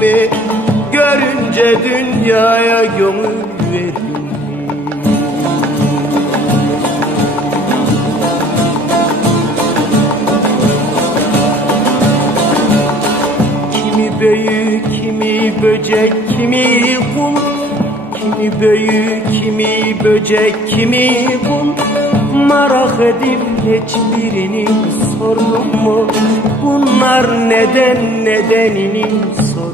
Mi? Görünce dünyaya gönül verdin mi? Kimi büyü, kimi böcek, kimi kul Kimi büyü, kimi böcek, kimi kul Merak edip hiçbirini sordum mu? Bunlar neden nedenini sordum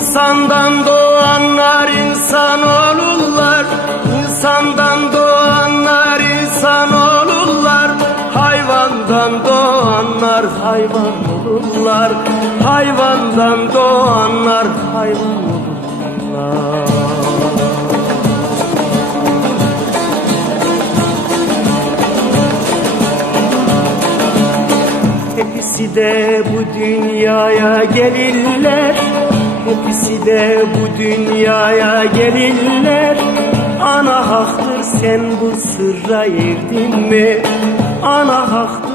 İnsandan doğanlar insan olurlar. İnsandan doğanlar insan olurlar. Hayvandan doğanlar hayvan olurlar. Hayvandan doğanlar hayvan olurlar. Hepsi de bu dünyaya gelirler Hepsi de bu dünyaya gelirler Ana haktır sen bu sırra erdin mi? Ana haktır